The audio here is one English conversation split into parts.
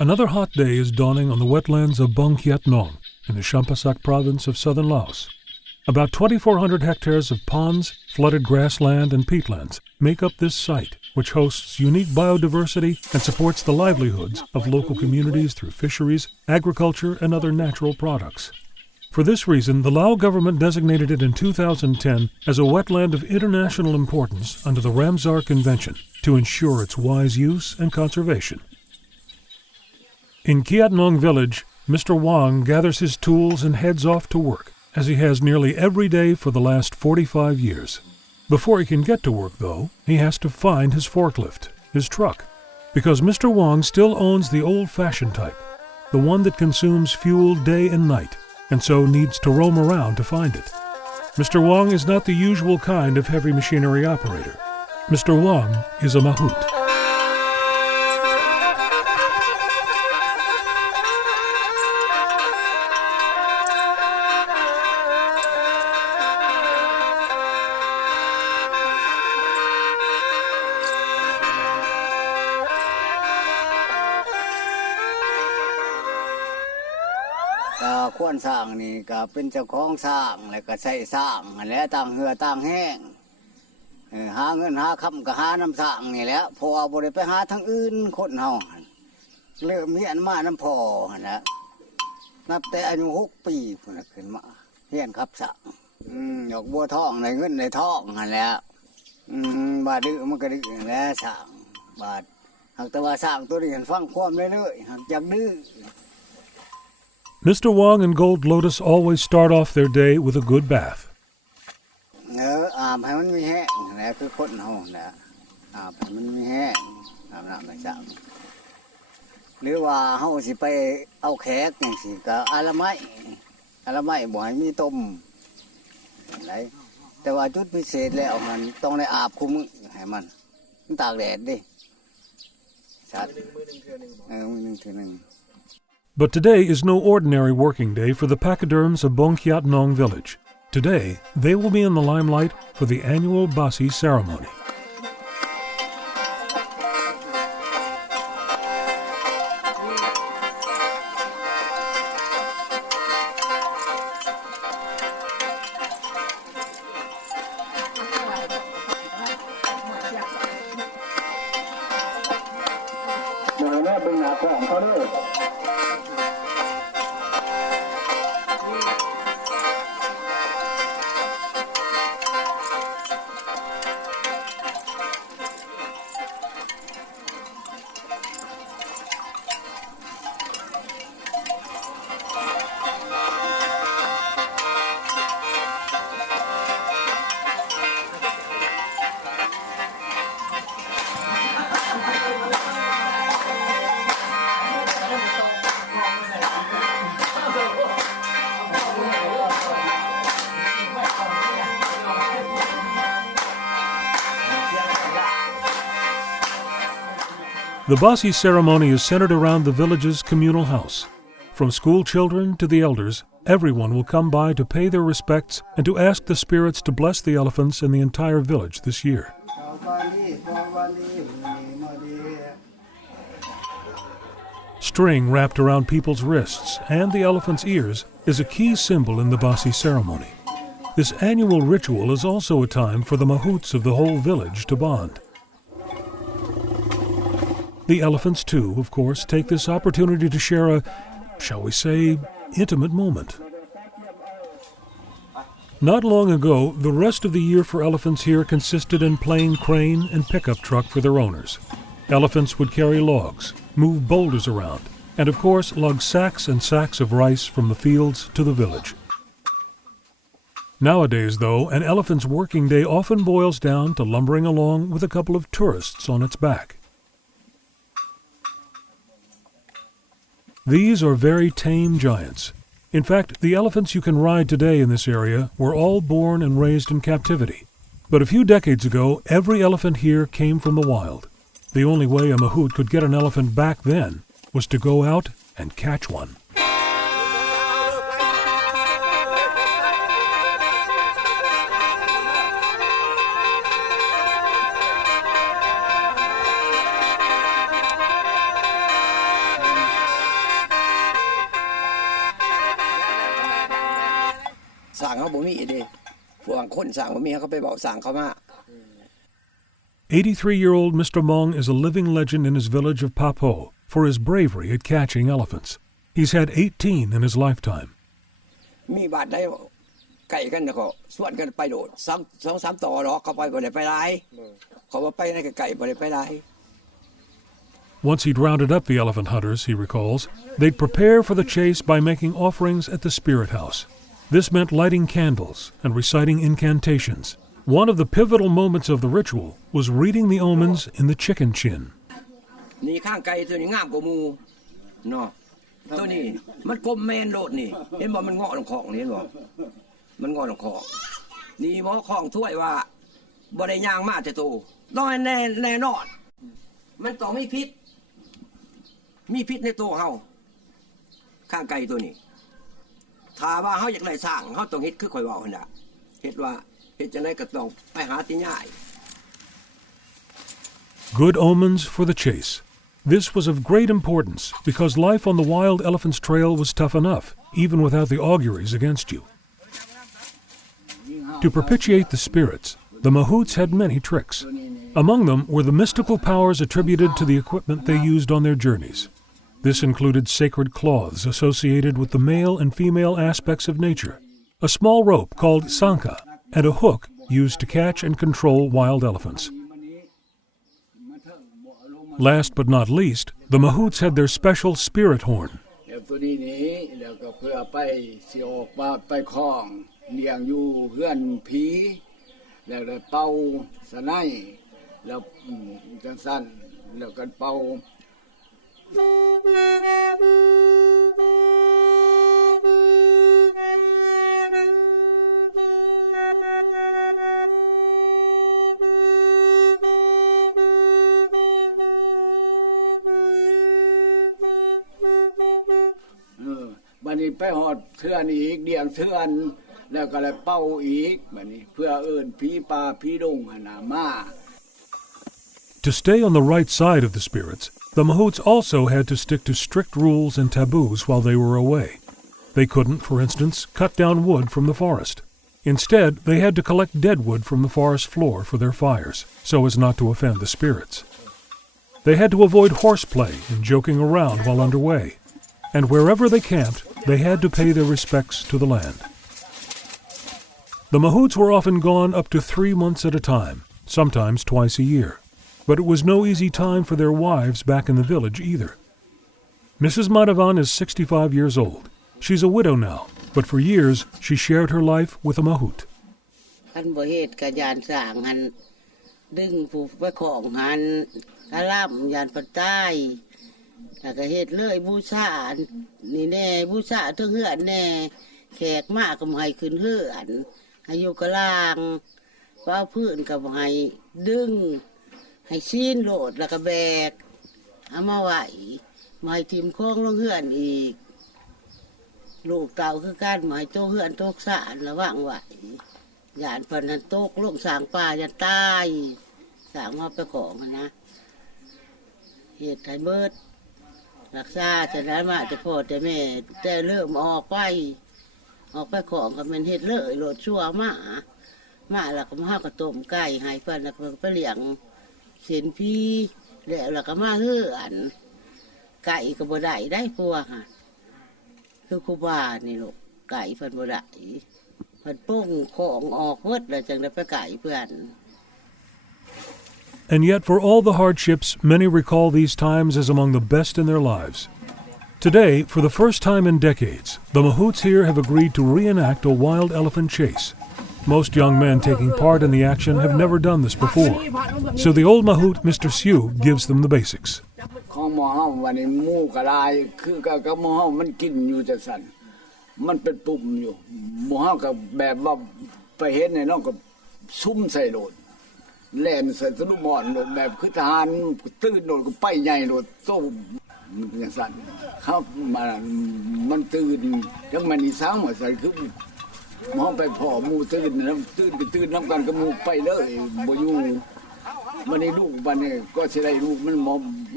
Another hot day is dawning on the wetlands of Bong Kiat Nong in the Champasak province of southern Laos. About 2,400 hectares of ponds, flooded grassland, and peatlands make up this site, which hosts unique biodiversity and supports the livelihoods of local communities through fisheries, agriculture, and other natural products. For this reason, the Lao government designated it in 2010 as a wetland of international importance under the Ramsar Convention to ensure its wise use and conservation. In Kiat Nong village, Mr. Wang gathers his tools and heads off to work, as he has nearly every day for the last 45 years. Before he can get to work, though, he has to find his forklift, his truck, because Mr. Wang still owns the old-fashioned type, the one that consumes fuel day and night, and so needs to roam around to find it. Mr. Wang is not the usual kind of heavy machinery operator. Mr. Wang is a mahout.ควรสร้างนี่ก็เป็นเจ้าของสร้างแล้วก็ใช้สร้างและต่างเหือต่างแห้งหาเงินหาคำก็หาน้ำสร้างนี่แหละพอบ่ได้ไปหาทางอื่นคนเฮาเริ่มเรียนมาน้ำพอนะนับแต่อายุ6 ปีพุ่นขึ้นมาเรียนครับสร้างดอกบัวทองในเงินในทองนั่นแหละบาดดื้อมันก็ดื้อแล้วสร้างบาดหากแต่ว่าสร้างตัวนี้ฟังความเรื่อยๆหากอยากดื้อMr. Wang and Gold Lotus always start off their day with a good bath. อาบให้มันมีแห้งนะคือคนเฮานะอาบให้มันมีแห้งอาบน้ำให้สะอาดหรือว่าเฮาสิไปเอาแขกจังซี่ก็อาละไม้บ่ให้มีต้มไหนแต่ว่าจุดพิเศษแล้วมันต้องได้อาบคุมื้อให้มันตากแดดดิชัดมื้อนึงเทื่อนึง But today is no ordinary working day for the pachyderms of Bong Kiat Nong village. Today, they will be in the limelight for the annual Basi ceremony. The Basi ceremony is centered around the village's communal house. From school children to the elders, everyone will come by to pay their respects and to ask the spirits to bless the elephants in the entire village this year. String wrapped around people's wrists and the elephant's ears is a key symbol in the Basi ceremony. This annual ritual is also a time for the mahouts of the whole village to bond. The elephants, too, of course, take this opportunity to share a, shall we say, intimate moment. Not long ago, the rest of the year for elephants here consisted in playing crane and pickup truck for their owners. Elephants would carry logs, move boulders around, and of course lug sacks and sacks of rice from the fields to the village. Nowadays, though, an elephant's working day often boils down to lumbering along with a couple of tourists on its back. These are very tame giants. In fact, the elephants you can ride today in this area were all born and raised in captivity. But a few decades ago, every elephant here came from the wild. The only way a mahout could get an elephant back then was to go out and catch one. บ่มีเด้พวกคนสร้างบ่มีเขาไปบอกสร้างเขามา 83-year-old Mr. Mong is a living legend in his village of Papo for his bravery at catching elephants. He's had 18 in his lifetime. มีบาดได้ไก่กันก็สวนกันไปโดด2-3ต่อดอกเขาไปบ่ได้ไปหลายเขาว่าไปในไก่บ่ได้ไปหลาย Once he'd rounded up the elephant hunters, he recalls, they'd prepare for the chase by making offerings at the spirit house. This meant lighting candles and reciting incantations. One of the pivotal moments of the ritual was reading the omens in the chicken chin. นี่ข้างไก่ตัวนี้งามกว่าหมู่เนาะตัวนี้มันกลมแมนโลดนี่เห็นบ่มันเงาะลงของนี่เห็นบ่มันเงาะลงของนี่บ่ของถ้วยว่าบ่ได้ย่างมาแต่โตต้องแน่นอนมันต้องมีพิษในตัวเฮาข้างไก่ตัวนี้ถ้าว่าเฮาอยากได้สร้างเฮาต้องเฮ็ดคือข่อยเว้าหั่นน่ะเฮ็ดจังได๋ก็ต้องไปหาที่ง่าย Good omens for the chase. This was of great importance because life on the wild elephant's trail was tough enough, even without the auguries against you. To propitiate the spirits, the mahouts had many tricks. Among them were the mystical powers attributed to the equipment they used on their journeys. This included sacred cloths associated with the male and female aspects of nature, a small rope called sanka, and a hook used to catch and control wild elephants. Last but not least, the mahouts had their special spirit horn. ตัวนี้แล้วก็เพื่อไปสิออกมาไปคลองเลี้ยงอยู่เฮือนผีแล้วได้เป่าสะไนแล้วจังซั่นแล้วก็เป่า บัดนี้ไปหอดเทื่อนอีกเดียงเทื่อนแล้วก็เลยเป่าอีกบัดนี้เพื่อเอิ้นผีป่าผีดงหั่นน่ะมา To stay on the right side of the spirits, the mahouts also had to stick to strict rules and taboos while they were away. They couldn't, for instance, cut down wood from the forest. Instead, they had to collect dead wood from the forest floor for their fires, so as not to offend the spirits. They had to avoid horseplay and joking around while underway, and wherever they camped, they had to pay their respects to the land. The mahouts were often gone up to 3 months at a time, sometimes twice a year. But it was no easy time for their wives back in the village either. Mrs. Madhavan is 65 years old. She's a widow now, but for years she shared her life with a mahout. คันบ่เฮ็ดกะยานสร้างหันดึงผู้ไปของหันกะล่ำยานปัตตายแล้วก็เฮ็ดเลยบูชานี่แน่บูชาเทิงเฮือนแน่แขกมาก็บ่ให้ขึ้นเฮือนให้อยู่กะล่างฟ้าพื้นก็บ่ให้ดึงให้ซีนโหลดแล้วก็แบกเอามาไหวมาให้ทิมคล้องลงเฮือนอีกลูกเต่าคือการหมายโตเฮือนโตกสารระวังไหวหยานเพิ่นนั้นโตกลงสางป่ายันตายสางมาไปของนะเหตุให้เบิดรักษาจะได้มาจะพ่อจะแม่แต่เริ่มออกไปของก็เป็นเฮ็ดเลยโหลดชั่วมาแล้วก็มาก็ต้มไก่ให้เพิ่นแล้วก็ไปเลี้ยงเสียนพี่แล้วก็มาเฮือนไก่ก็บ่ได้ได้ปัวค่ะคือครูบานี่ลูกไก่เพิ่นบ่ได้เพิ่นป้งของออกเบิดแล้วจังได้ไปไก่เพิ่น And yet, for all the hardships, many recall these times as among the best in their lives. Today, for the first time in decades, the mahouts here have agreed to reenact a wild elephant chase. Most young men taking part in the action have never done this before, so the old mahout, Mr. Siu, gives them the basics. ของหมอเฮาวันนี้หมู่กะลายคือกับหมอเฮามันกินอยู่จังซั่นมันเป็นปุ่มอยู่หมอเฮาก็แบบว่าไปเห็นในน้องก็ซุ่มใส่โดดแล่นใส่ตะลุมอนโดดแบบคือทหารตื่นโดดก็ไปใหญ่โดดโตมันจังซั่นครับมันตื่นจังมันอีสางว่าซั่นคือหมอไปพ่อหมู่ตื่นนำกันกับหมู่ไปเลยบ่อยู่มันนี่ลูกบัดนี้ก็สิได้ลูกมันหมอ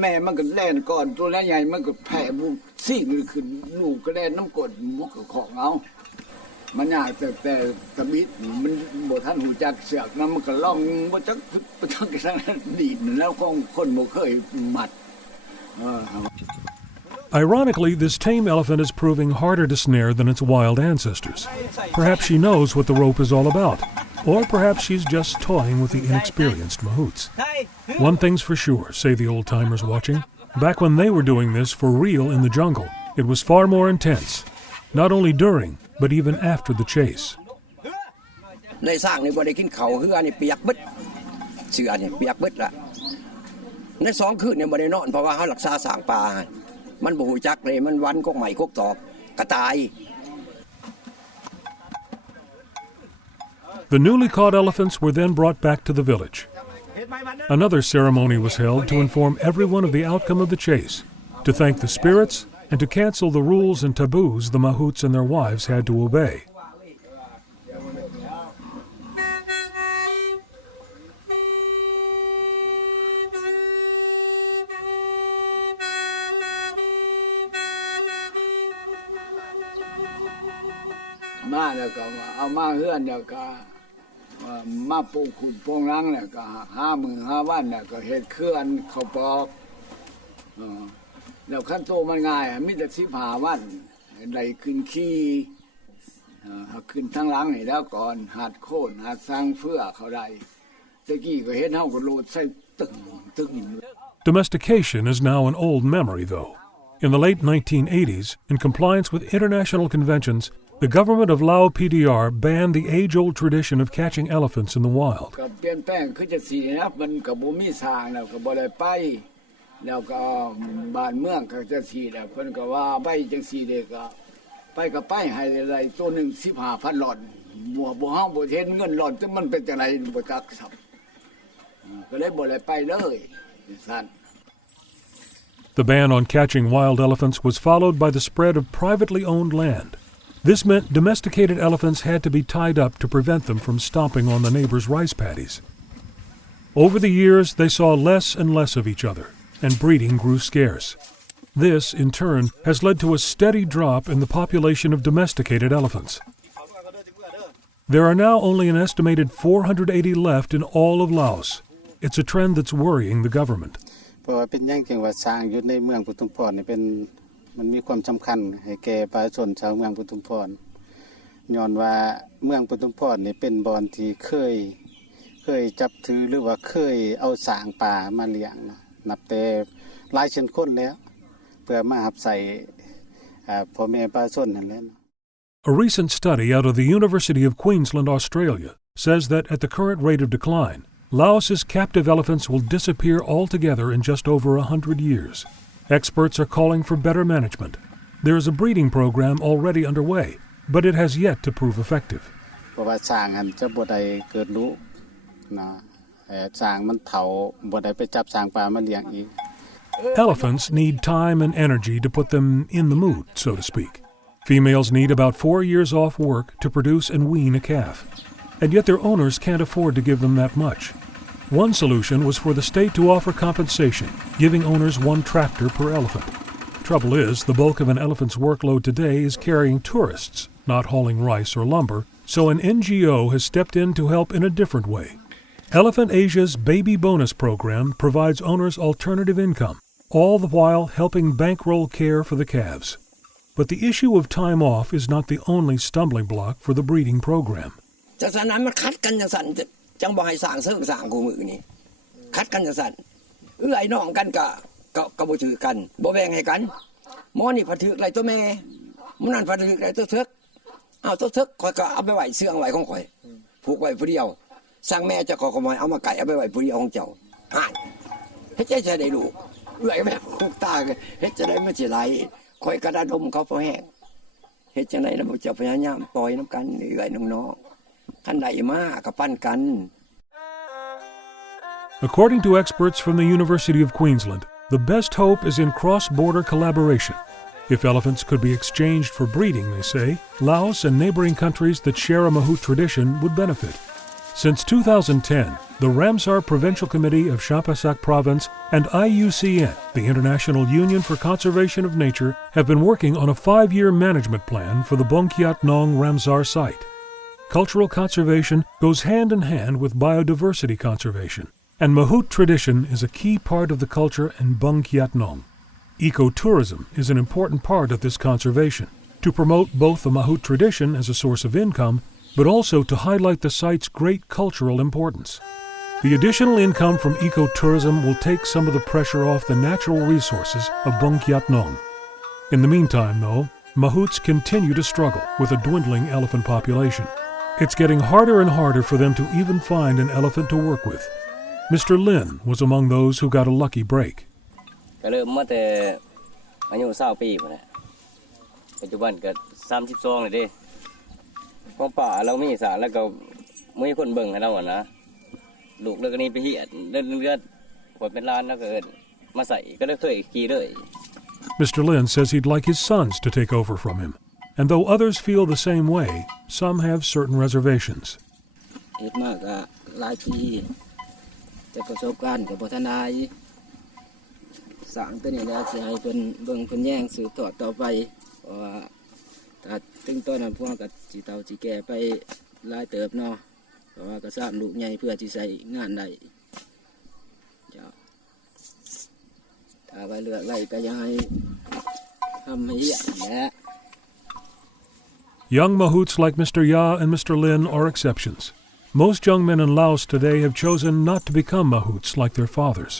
แม่มันก็แล่นก่อนตัวใหญ่มันก็แผ่บุซี่มันขึ้นลูกก็แล่นน้ำกดหมอก็ของเอา มันยากแต่ตะบิดมันบ่ทันหูจักเสือกนำมันก็ล่องบ่จักบ่จักทั้งดีดแล้วคนบ่เคยมัด Ironically, this tame elephant is proving harder to snare than its wild ancestors. Perhaps she knows what the rope is all about, or perhaps she's just toying with the inexperienced mahouts. One thing's for sure, say the old-timers watching. Back when they were doing this for real in the jungle, it was far more intense, not only during, but even after the chase. ในสร้างนี่บ่ได้กินข้าวเฮือนี่เปียกเบิดเสือนี่เปียกเบิดละใน2คืนเนี่ยบ่ได้นอนเพราะว่าเฮารักษาสร้างป่ามันบ่ฮู้จักเลยมันวันกกใหม่กกตอกกระตาย The newly caught elephants were then brought back to the village. Another ceremony was held to inform everyone of the outcome of the chase, to thank the spirits, and to cancel the rules and taboos the mahouts and their wives had to obey. Ma แล้วก็เอามาเฮือนแล้วก็มาปลูกขุดโปงรังแล้วก็5 มื้อ 5 วันแล้วก็เฮ็ดเคลื่อนเข้าปอกแล้วขั้นโตมันง่ายมีแต่15 วันได้ขึ้นขี้ขึ้นทางหลังนี่แล้วก่อนหัดโค่นหัดสร้างเฟื่อเขาได้ตะกี้ก็เฮ็ดเฮาก็โลดใส่ตึง Domestication is now an old memory, though. In the late 1980s, in compliance with international conventions, the government of Lao PDR banned the age-old tradition of catching elephants in the wild. ก็เปลี่ยนแปลงคือจะสินะมันก็บ่มีทางแล้วก็บ่ได้ไปแล้วก็บ้านเมืองก็จะสิแล้วเพิ่นก็ว่าไปจังซี่เด้ก็ไปให้ได้ตัวหนึง 15,000 หลอดบ่เฮาบ่เห็นเงินหลอดแต่มันเป็นจังได๋บ่จักซับก็เลยบ่ได้ไปเลยซั่น The ban on catching wild elephants was followed by the spread of privately owned land. This meant domesticated elephants had to be tied up to prevent them from stomping on the neighbors' rice paddies. Over the years, they saw less and less of each other, and breeding grew scarce. This, in turn, has led to a steady drop in the population of domesticated elephants. There are now only an estimated 480 left in all of Laos. It's a trend that's worrying the government. เพราะว่าเป็นอย่างที่ว่าสร้างอยู่ในเมืองปุถุมพรนี่เป็นมันมีความสำคัญให้แก่ประชาชนชาวเมืองปุถุมพรย้อนว่าเมืองปุถุมพรนี่เป็นบ่อนที่เคยจับถือหรือว่าเคยเอาสร้างป่ามาเลี้ยงนะนับแต่หลายเช่นคนแล้วเพื่อมารับใส่พ่อแม่ประชาชนนั่นแหละ A recent study out of the University of Queensland, Australia, says that at the current rate of decline, Laos's captive elephants will disappear altogether in just over 100 years. Experts are calling for better management. There is a breeding program already underway, but it has yet to prove effective. เพราะว่าสร้างหันจะบ่ได้เกิดลูกนะสร้างมันเฒ่าบ่ได้ไปจับสร้างป่ามาเลี้ยงอีก Elephants need time and energy to put them in the mood, so to speak. Females need about 4 years off work to produce and wean a calf, and yet their owners can't afford to give them that much. One solution was for the state to offer compensation, giving owners 1 tractor per elephant. Trouble is, the bulk of an elephant's workload today is carrying tourists, not hauling rice or lumber, so an NGO has stepped in to help in a different way. Elephant Asia's Baby Bonus program provides owners alternative income, all the while helping bankroll care for the calves. But the issue of time off is not the only stumbling block for the breeding program. จังซั่นนั้นมันคัดกันจังซั่นจังบ่ให้สร้างเสริมสร้างคู่มือนี่คัดกันจังซั่นไอ้น้องกันก็บ่ถือกันบ่แบ่งให้กันหมอนี่พะถือไรตัวแม่มื้อนั้นพะถือไรตัวเทึกเอาตัวเทึกข่อยก็เอาไปไว้เสื่องไว้ของข่อยผูกไว้ผู้เดียวสั่งแม่เจ้าก็มาเอามาไก่เอาไปไว้ผู้เดียวของเจ้าห่านเฮ็ดจะได้ลูกแม่ผูกตาเฮ็ดจะได้มันสิไหลข่อยก็ระดมเขาพอแห้งเฮ็ดจังได๋ล่ะบ่เจ้าพยายามปล่อยนํกันเอื้อยน้องๆคันได้มาก็ปั้นกัน According to experts from the University of Queensland, the best hope is in cross-border collaboration. If elephants could be exchanged for breeding, they say, Laos and neighboring countries that share a mahout tradition would benefit. Since 2010, the Ramsar Provincial Committee of Champasak Province and IUCN, the International Union for Conservation of Nature, have been working on a 5-year management plan for the Bongkiat Nong Ramsar site. Cultural conservation goes hand in hand with biodiversity conservation, and Mahout tradition is a key part of the culture in Bongkiat Nong. Ecotourism is an important part of this conservation, to promote both the Mahout tradition as a source of income, but also to highlight the site's great cultural importance. The additional income from ecotourism will take some of the pressure off the natural resources of Bongkiat Nong. In the meantime, though, Mahouts continue to struggle with a dwindling elephant population. It's getting harder and harder for them to even find an elephant to work with. Mr. Lin was among those who got a lucky break. ก็เริ่มมาแต่อายุ20 ปีพุ่นแหละปัจจุบันก็32เลยเด้ของป่าเรามีสารแล้วก็มีคนเบิ่งให้เราอ่ะนะลูกเลิกนี้ไปเฮียดเลือดผลเป็นล้านแล้วก็เอิ้นมาใส่ก็เลยเคยขี่เลย Mr. Lin says he'd like his sons to take over from him, and though others feel the same way, some have certain reservations. เฮ็ดมากก็หลายปีแต่ประสบการณ์ก็บ่ทันได้สร้างตัวนี้แล้วสิให้เพิ่นเบิ่งเพิ่นแย่งสืบทอดต่อไปเพราะว่าถ้าถึงตอนนั้นพวกก็สิเฒ่าสิแก่ไปหลายเติบเนาะเพราะว่าก็สร้างลูกใหญ่เพื่อสิใช้งานได้จ้ะถ้าไปเลือกไว้ก็ยังให้ทำให้เหี้ยแหละ Young Mahouts like Mr. Ya and Mr. Lin are exceptions. Most young men in Laos today have chosen not to become Mahouts like their fathers.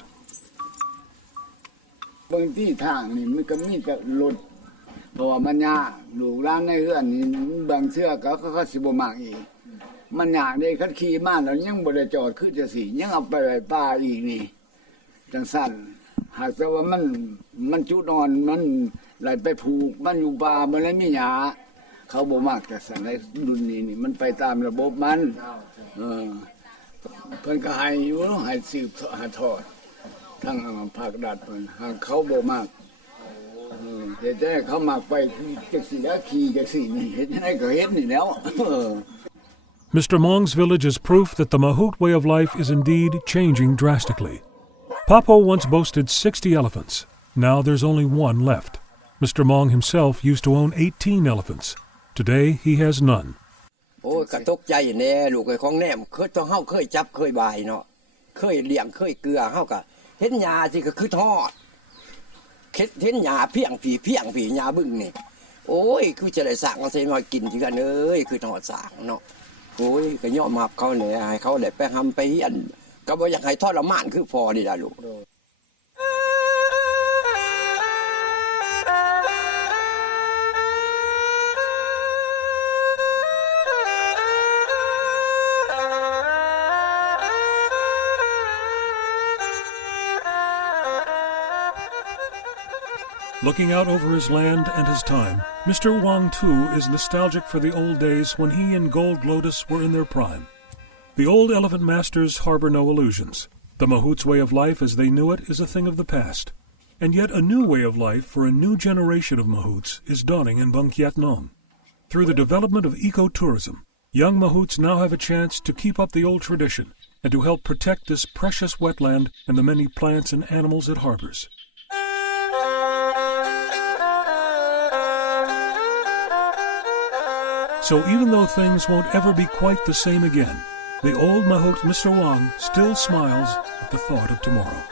บางที่ทางนี่มันก็มีแต่รถเพราะว่ามันยากลูกร้านในเรือนนี่บางเสื้อเขาสิบ่มักอีกมันยากเด้คันขี่มาแล้วยังบ่ได้จอดคือจะสิยังเอาไปไว้ป่าอีกนี่จังซั่นหากแต่ว่ามันจุดอ่อนมันไหลไปผูกมันอยู่ป่าบ่ได้มีหญ้าเขาบ่มักแต่ซั่นในรุ่นนี้นี่มันไปตามระบบมันเพิ่นก็ให้อยู่ให้สืบหาทอดทั้งภาครัฐเพิ่นหากเขาบ่มักแต่เขามักไปจังซี่แล้วขี่จังซี่นี่เฮ็ดจังได๋ก็เฮ็ดนี่แล้ว Mr. Mong's village is proof that the Mahout way of life is indeed changing drastically. Papo once boasted 60 elephants. Now there's only one left. Mr. Mong himself used to own 18 elephants. Today he has none. โอ้ยกระตกใจแน่ลูกไอ้ของแนมเคยต้องเฮาเคยจับเคยบายเนาะเคยเลี้ยงเคยเกลือเฮาก็เห็นหญ้าสิก็คือทอดเห็นหญ้าเพียงผีหญ้าบึ้งนี่โอ้ยคือจะได้สร้างเอาใส่มากินที่กันเอ้ยคือทอดสร้างเนาะโอ้ยก็ยอมรับเขาเนี่ยให้เขาได้ไปทำไปอันก็บ่อยากให้ทรมานคือพอนี่ล่ะลูก Looking out over his land and his time, Mr. Wang Tu is nostalgic for the old days when he and Gold Lotus were in their prime. The old elephant masters harbor no illusions. The Mahouts' way of life as they knew it is a thing of the past. And yet a new way of life for a new generation of Mahouts is dawning in Bongkiat Nong. Through the development of ecotourism, young Mahouts now have a chance to keep up the old tradition and to help protect this precious wetland and the many plants and animals it harbors. So even though things won't ever be quite the same again, the old Mahout Mr. Wang still smiles at the thought of tomorrow.